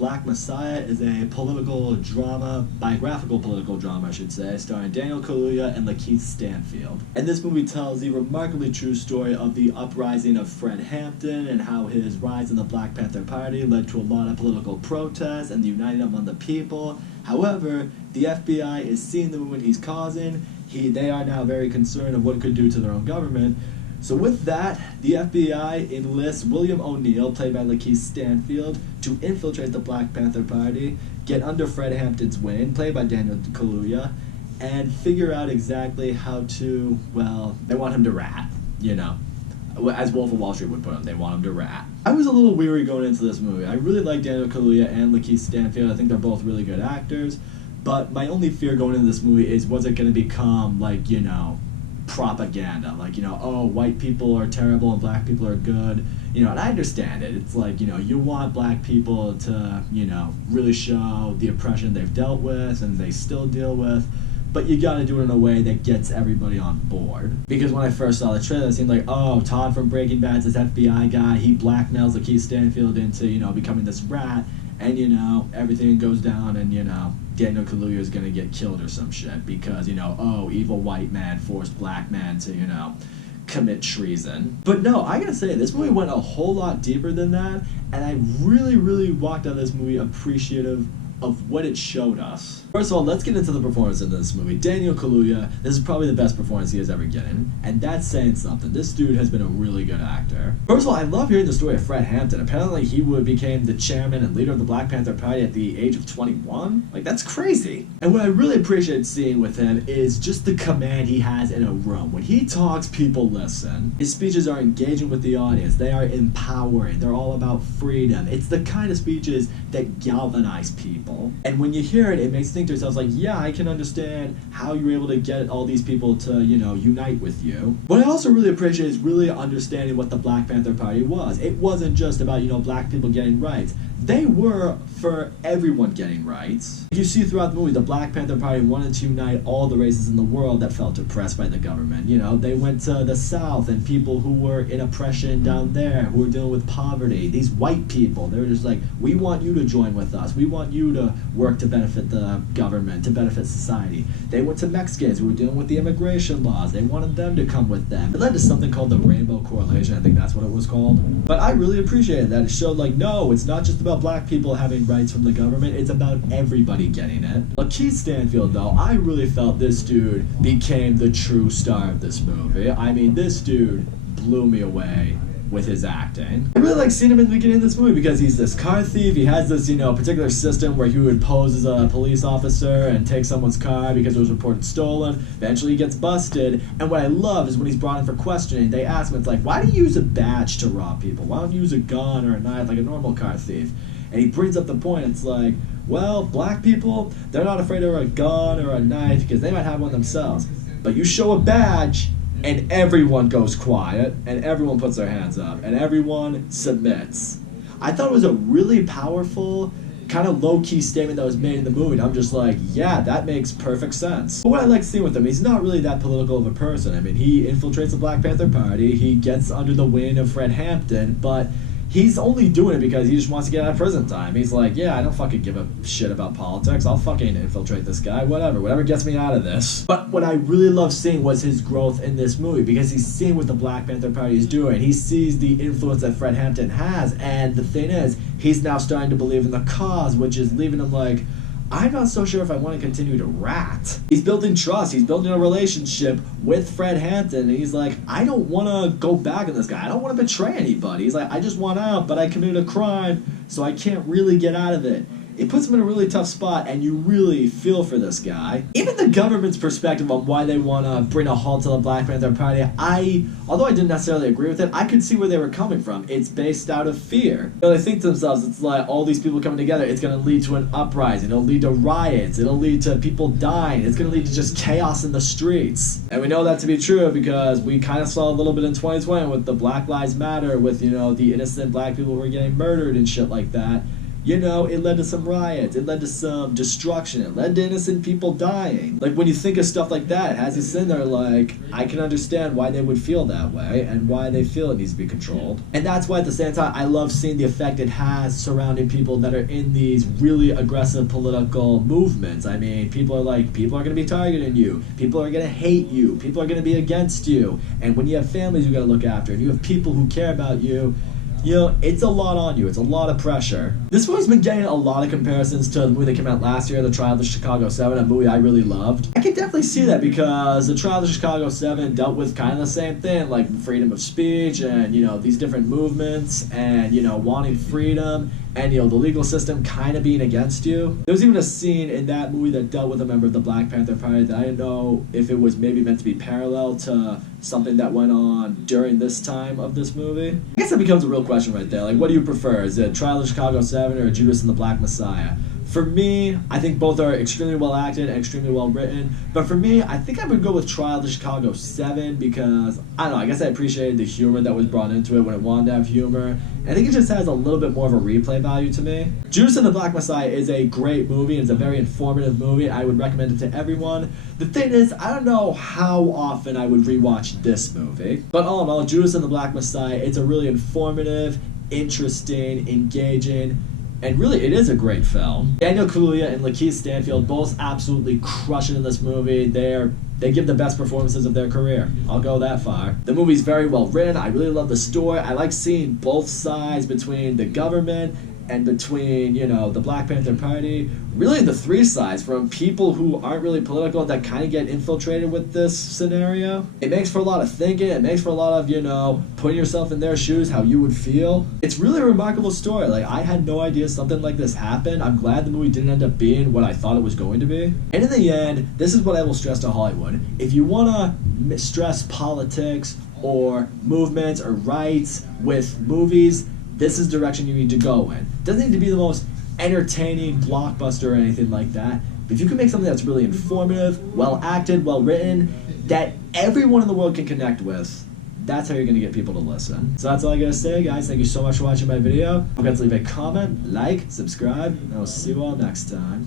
Black Messiah is a political drama, biographical political drama, I should say, starring Daniel Kaluuya and Lakeith Stanfield. And this movie tells the remarkably true story of the uprising of Fred Hampton and how his rise in the Black Panther Party led to a lot of political protests and the uniting among the people. However, the FBI is seeing the movement he's causing. They are now very concerned of what it could do to their own government. So with that, the FBI enlists William O'Neill, played by Lakeith Stanfield, to infiltrate the Black Panther Party, get under Fred Hampton's wing, played by Daniel Kaluuya, and figure out exactly how to, well, they want him to rat, you know. As Wolf of Wall Street would put him, they want him to rat. I was a little weary going into this movie. I really like Daniel Kaluuya and Lakeith Stanfield. I think they're both really good actors. But my only fear going into this movie is, was it going to become, like, you know, propaganda, like, you know, oh, white people are terrible and black people are good, you know, and I understand it. It's like, you know, you want black people to, you know, really show the oppression they've dealt with and they still deal with, but you gotta do it in a way that gets everybody on board. Because when I first saw the trailer, it seemed like, oh, Todd from Breaking Bad's this FBI guy, he blackmails Lakeith Stanfield into, you know, becoming this rat, and, you know, everything goes down and, you know, Daniel Kaluuya is going to get killed or some shit because, you know, oh, evil white man forced black man to, you know, commit treason. But no, I gotta say, this movie went a whole lot deeper than that, and I really, really walked out of this movie appreciative of what it showed us. First of all, let's get into the performance in this movie. Daniel Kaluuya, this is probably the best performance he has ever given, and that's saying something. This dude has been a really good actor. First of all, I love hearing the story of Fred Hampton. Apparently, he became the chairman and leader of the Black Panther Party at the age of 21. Like, that's crazy. And what I really appreciate seeing with him is just the command he has in a room. When he talks, people listen. His speeches are engaging with the audience. They are empowering. They're all about freedom. It's the kind of speeches that galvanize people. And when you hear it, it makes you think to yourself, like, yeah, I can understand how you were able to get all these people to, you know, unite with you. What I also really appreciate is really understanding what the Black Panther Party was. It wasn't just about, you know, black people getting rights. They were for everyone getting rights. You see throughout the movie, the Black Panther Party wanted to unite all the races in the world that felt oppressed by the government. You know, they went to the South and people who were in oppression down there, who were dealing with poverty. These white people, they were just like, we want you to join with us. We want you to work to benefit the government, to benefit society. They went to Mexicans who were dealing with the immigration laws. They wanted them to come with them. It led to something called the Rainbow Coalition. I think that's what it was called. But I really appreciated that. It showed, like, no, it's not just about black people having rights from the government, it's about everybody getting it. Lakeith Stanfield, though, I really felt this dude became the true star of this movie. I mean, this dude blew me away with his acting. I really like seeing him in the beginning of this movie because he's this car thief. He has this, you know, particular system where he would pose as a police officer and take someone's car because it was reported stolen. Eventually he gets busted, and what I love is when he's brought in for questioning, they ask him, it's like, why do you use a badge to rob people? Why don't you use a gun or a knife like a normal car thief? And he brings up the point, it's like, well, black people, they're not afraid of a gun or a knife because they might have one themselves. But you show a badge, and everyone goes quiet, and everyone puts their hands up, and everyone submits. I thought it was a really powerful, kind of low-key statement that was made in the movie, and I'm just like, yeah, that makes perfect sense. But what I like seeing with him, he's not really that political of a person. I mean, he infiltrates the Black Panther Party, he gets under the wing of Fred Hampton, but he's only doing it because he just wants to get out of prison time. He's like, yeah, I don't fucking give a shit about politics. I'll fucking infiltrate this guy. Whatever gets me out of this. But what I really love seeing was his growth in this movie because he's seeing what the Black Panther Party is doing. He sees the influence that Fred Hampton has, and the thing is, he's now starting to believe in the cause, which is leaving him like, I'm not so sure if I want to continue to rat. He's building trust. He's building a relationship with Fred Hampton. And he's like, I don't want to go back on this guy. I don't want to betray anybody. He's like, I just want out, but I committed a crime, so I can't really get out of it. It puts him in a really tough spot, and you really feel for this guy. Even the government's perspective on why they want to bring a halt to the Black Panther Party, although I didn't necessarily agree with it, I could see where they were coming from. It's based out of fear. You know, they think to themselves, it's like all these people coming together, it's going to lead to an uprising, it'll lead to riots, it'll lead to people dying, it's going to lead to just chaos in the streets. And we know that to be true because we kind of saw a little bit in 2020 with the Black Lives Matter, with, you know, the innocent black people who were getting murdered and shit like that. You know, it led to some riots, it led to some destruction, it led to innocent people dying. Like, when you think of stuff like that, it has you sitting there like, I can understand why they would feel that way and why they feel it needs to be controlled. And that's why at the same time, I love seeing the effect it has surrounding people that are in these really aggressive political movements. I mean, people are going to be targeting you, people are going to hate you, people are going to be against you. And when you have families you got to look after, and you have people who care about you, you know, it's a lot on you. It's a lot of pressure. This movie's been getting a lot of comparisons to the movie that came out last year, The Trial of the Chicago 7, a movie I really loved. I can definitely see that because The Trial of the Chicago 7 dealt with kind of the same thing, like freedom of speech and, you know, these different movements and, you know, wanting freedom and, you know, the legal system kind of being against you. There was even a scene in that movie that dealt with a member of the Black Panther Party that I didn't know if it was maybe meant to be parallel to something that went on during this time of this movie. I guess that becomes a real question right there. Like, what do you prefer? Is it Trial of Chicago 7 or Judas and the Black Messiah? For me, I think both are extremely well acted and extremely well written. But for me, I think I would go with Trial of Chicago 7 because, I don't know, I guess I appreciated the humor that was brought into it when it wanted to have humor. I think it just has a little bit more of a replay value to me. Judas and the Black Messiah is a great movie. It's a very informative movie. I would recommend it to everyone. The thing is, I don't know how often I would rewatch this movie. But all in all, Judas and the Black Messiah, it's a really informative, interesting, engaging, and really, it is a great film. Daniel Kaluuya and Lakeith Stanfield both absolutely crush it in this movie. They give the best performances of their career. I'll go that far. The movie's very well written. I really love the story. I like seeing both sides between the government and between, you know, the Black Panther Party. Really the three sides, from people who aren't really political that kind of get infiltrated with this scenario. It makes for a lot of thinking. It makes for a lot of, you know, putting yourself in their shoes, how you would feel. It's really a remarkable story. Like, I had no idea something like this happened. I'm glad the movie didn't end up being what I thought it was going to be. And in the end, this is what I will stress to Hollywood. If you want to stress politics or movements or rights with movies, this is the direction you need to go in. It doesn't need to be the most entertaining blockbuster or anything like that. But if you can make something that's really informative, well acted, well written, that everyone in the world can connect with, that's how you're going to get people to listen. So that's all I got to say, guys. Thank you so much for watching my video. Don't forget to leave a comment, like, subscribe, and I'll see you all next time.